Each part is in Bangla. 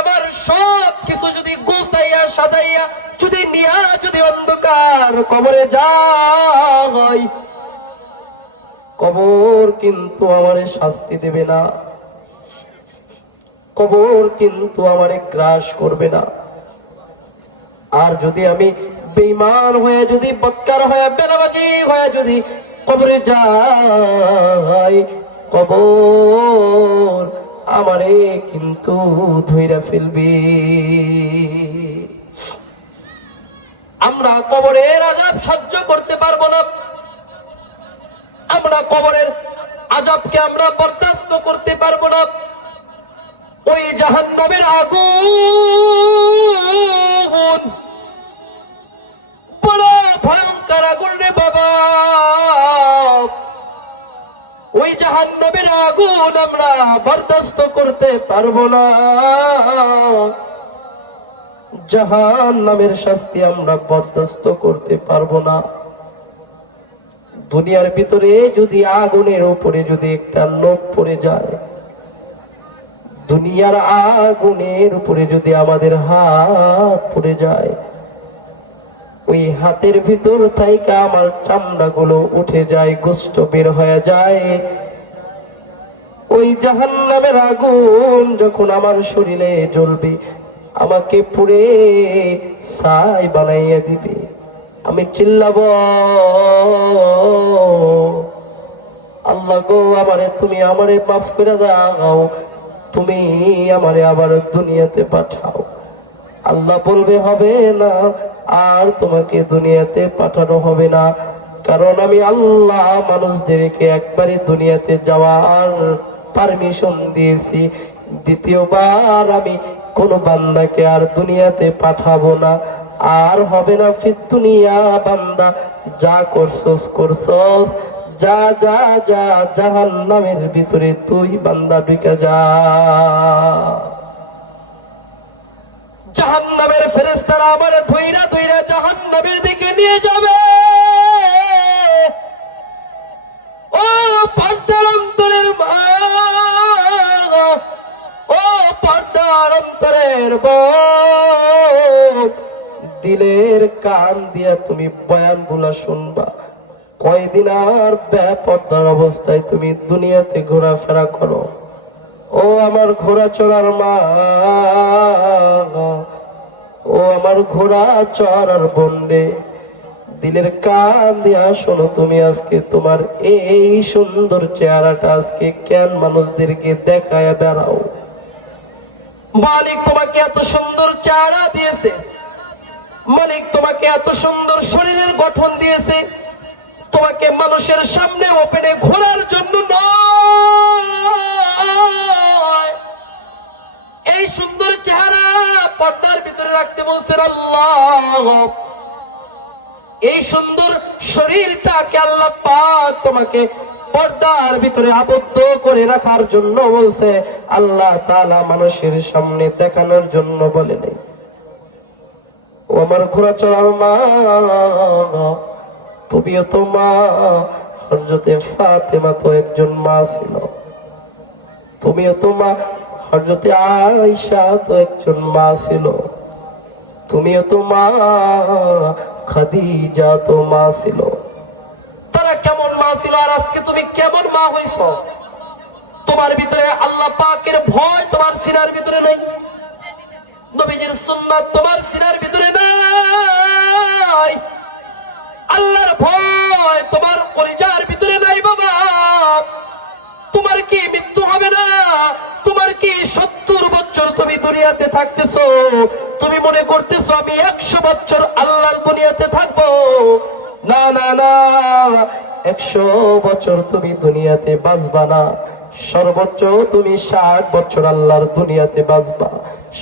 আমার সব কিছু যদি গোছাইয়া সাজাইয়া যদি নিয়া যদি অন্ধকার কবরে যাই, কবর কিন্তু আমারে শাস্তি দেবে না, কবর কিন্তু আমারে গ্রাস করবে না। আর যদি আমি বেঈমান হয়ে যদি বদকার হয়ে বেনামাজি হয়ে যদি কবরে যাই, কবর আমারে কিন্তু ধইরা ফেলবে। আমরা কবরের আযাব সহ্য করতে পারবো না, আমরা কবরের আযাবকে আমরা বরদাস্ত করতে পারবো না। ওই জাহান্নামের আগুন বড় ভয়ঙ্কর আগুন রে বাবা। ওই জাহান্নামের আগুন আমরা বরদাস্ত করতে পারবো না, জাহান্নামের শাস্তি আমরা বরদাস্ত করতে পারবো না। দুনিয়ার ভিতরে যদি আগুনের উপরে যদি একটা লোক পড়ে যায়, দুনিয়ার আগুনের উপরে যদি আমাদের হাত পড়ে যায়, ওই হাতের ভিতর থেকে আমার চামড়াগুলো উঠে যায়, গোশত বের হয়ে যায়। ওই জাহান্নামের আগুন যখন আমার শরীরে জ্বলবে, আমাকে পুড়ে ছাই বানাইয়া দিবে। আমি চিল্লাবো, আল্লাহ গো আমারে তুমি আমারে মাফ করে দাও, তুমি আমারে আবার দুনিয়াতে পাঠাও। আল্লাহ বলবে হবে না, আর তোমাকে দুনিয়াতে পাঠানো হবে না, কারণ আমি আল্লাহ মানুষদেরকে একবারই দুনিয়াতে যাওয়ার পারমিশন দিয়েছি, দ্বিতীয়বার আমি কোন বান্দাকে আর দুনিয়াতে পাঠাবো না। আর হবে না ফির দুনিয়া বান্দা, যা করছস করছস, যা যা যা জাহান্নামের ভিতরে তুই বান্দা ঢুকে যা। জাহান্নামের ফেরেশতারা আমারে ধইরা ধইরা জাহান্নামের দিকে নিয়ে যাবে। ও পর্দার অন্তরের মা, ও পর্দার অন্তরের বোন, দিলের কান দিয়া তুমি বয়ানগুলা শুনবা। কয়দিন আর বেপরদার অবস্থায় তুমি দুনিয়াতে ঘোরাফেরা করো। ও আমার ঘোড়া চড়ার মা, ও আমার ঘোড়া চড়ার বন্ডে, দিলের কান দিয়া শোনো, তুমি আজকে তোমার এই সুন্দর চেহারাটা আজকে কেন মানুষদেরকে দেখায় বেড়াও? মালিক তোমাকে এত সুন্দর চেহারা দিয়েছে, মালিক তোমাকে এত সুন্দর শরীরের গঠন দিয়েছে, তোমাকে মানুষের সামনে ওপেনে ঘোরার জন্য নয়। এই সুন্দর চেহারা পর্দার ভিতরে রাখতে বলছেন আল্লাহ। এই সুন্দর শরীরটাকে আল্লাহ পাক তোমাকে পর্দার ভিতরে আবদ্ধ করে রাখার জন্য বলছে। আল্লাহ তাআলা মানুষের সামনে দেখানোর জন্য বলে নেই। ও আমার ঘোড়া চড়ার মা, তুমিও তো মা। হযরতে ফাতেমা তো একজন মা ছিল, তুমিও তো মা। হযরতে আয়েশা তো একজন মা ছিল, তুমিও তো মা। খাদিজা তো মা ছিল। তারা কেমন মা ছিল, আর আজকে তুমি কেমন মা হইছ? তোমার ভিতরে আল্লাহ পাকের ভয় তোমার সিনার ভিতরে নাই, নবীজির সুন্নাত তোমার সিনার ভিতরে নাই, আল্লাহর ভয় তোমার কলিজার ভিতরে নাই। বাবা, তোমার কি মৃত্যু হবে না? তোমার কি 70 বছর তুমি দুনিয়াতে থাকতেছো, তুমি মনে করতেছো আমি 100 বছর আল্লাহর দুনিয়াতে থাকবো? না না না, 100 বছর তুমি দুনিয়াতে বাঁচবা না। সর্বোচ্চ তুমি 60 বছর আল্লাহর দুনিয়াতে বাঁচবা,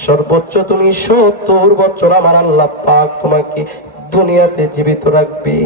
সর্বোচ্চ তুমি 70 বছর আমার আল্লাহ পাক তোমাকে দুনিয়াতে জীবিত রাখবে।